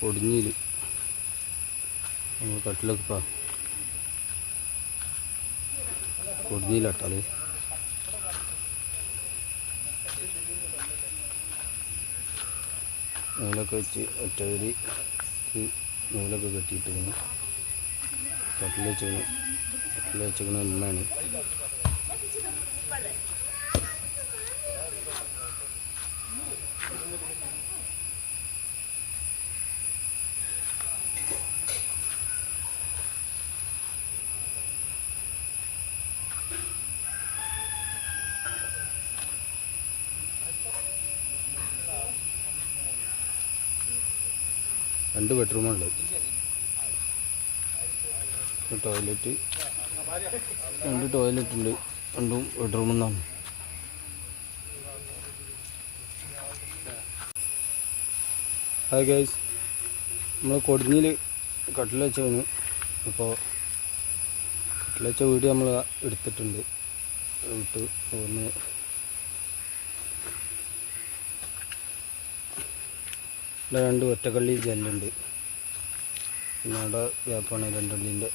കൊടിഞ്ഞിൽ നമ്മൾ കട്ടിലൊക്കെ കൊടിഞ്ഞിലട്ടത് നൂലൊക്കെ വെച്ച് ഒറ്റവരി നൂലൊക്കെ കെട്ടിയിട്ടിരുന്നു. കട്ടിൽ വെച്ചിരിക്കുന്ന ഉമ്മയാണ്. രണ്ട് ബെഡ്റൂമുണ്ട്, ടോയ്ലറ്റ്, രണ്ട് ടോയ്ലറ്റ് ഉണ്ട്, രണ്ടും ബെഡ്റൂമെന്നാണ്. ഹായ് ഗൈസ്, നമ്മൾ കൊടിഞ്ഞിൽ കട്ടിൽ വെച്ചാണ്. അപ്പോൾ കട്ടിൽ വെച്ച വീഡിയോ നമ്മൾ എടുത്തിട്ടുണ്ട്. ഒന്ന് ഇവിടെ രണ്ട് ഒറ്റക്കള്ളി ജെല്ലുണ്ട്, പിന്നെ അവിടെ ഗ്യാപ്പാണ് രണ്ടള്ളിൻ്റെ.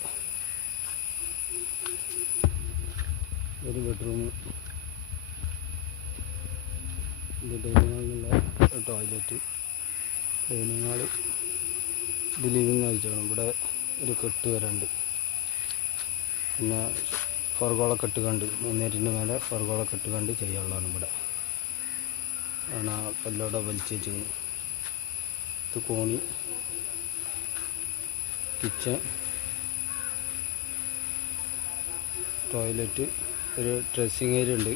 ഒരു ബെഡ്റൂം, ഇത് ഡൈനിങ് ഹാളിലുള്ള ടോയ്ലറ്റ്. ഡൈനിങ് ഹാള് ഇത് ലിവിങ് ആയിട്ടാണ്. ഇവിടെ ഒരു കെട്ട് വരാണ്ട്, പിന്നെ ഫർഗോളൊക്കെ ഇട്ട് കണ്ട് മുന്നേറ്റിൻ്റെ മേലെ ഫർഗോളൊക്കെ ഇട്ട് കണ്ട് ചെയ്യാനുള്ളതാണ്. ഇവിടെ ആണ് ആ കല്ലോടെ വലിച്ചു വെച്ചിരുന്നത്. ഇത് കോണി, കിച്ചൺ, ടോയ്ലറ്റ്, ഒരു ഡ്രസ്സിങ് ഏരിയ ഉണ്ട്.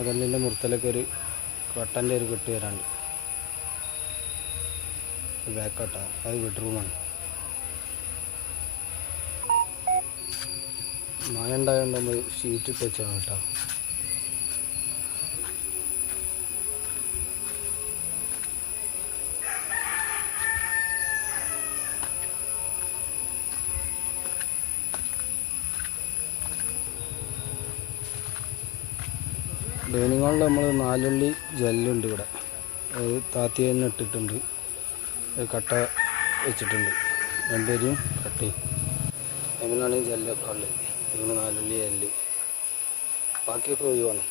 അകലിൻ്റെ മുറത്തിലൊക്കെ ഒരു കട്ടൻ്റെ ഒരു കെട്ട് വരാണ്ട്. ബാക്ക് കട്ട, അത് ബെഡ്റൂമാണ്. മഴ ഉണ്ടായതുകൊണ്ട് നമ്മൾ ഷീറ്റ് ഇട്ട് വെച്ചാണ് കേട്ടോ. ഡൈനിങ് ഹാളിൽ നമ്മൾ 4 അള്ളി ജെല്ലുണ്ട്. ഇവിടെ അത് താത്തി തന്നെ ഇട്ടിട്ടുണ്ട്. കട്ട വെച്ചിട്ടുണ്ട്, രണ്ടുപേരും കട്ടയും. അതിനാണ് ഈ ജെല്ലൊക്കെ ഉള്ളത്. ഇങ്ങനെ 4 അള്ളി ജെല്ല്, ബാക്കിയൊക്കെ ഒഴിവാണ്.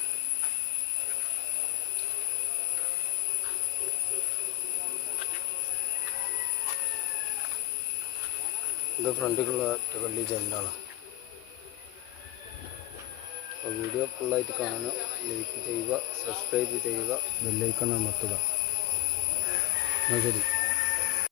ഇത് ഫ്രണ്ടിലുള്ള ഒറ്റക്കള്ളി ജെല്ലാണ്. വീഡിയോ ഫുള്ളായിട്ട് കാണുക, ലൈക്ക് ചെയ്യുക, സബ്സ്ക്രൈബ് ചെയ്യുക, ബെല്ലൈക്കൺ അമർത്തുക. എന്നാൽ ശരി.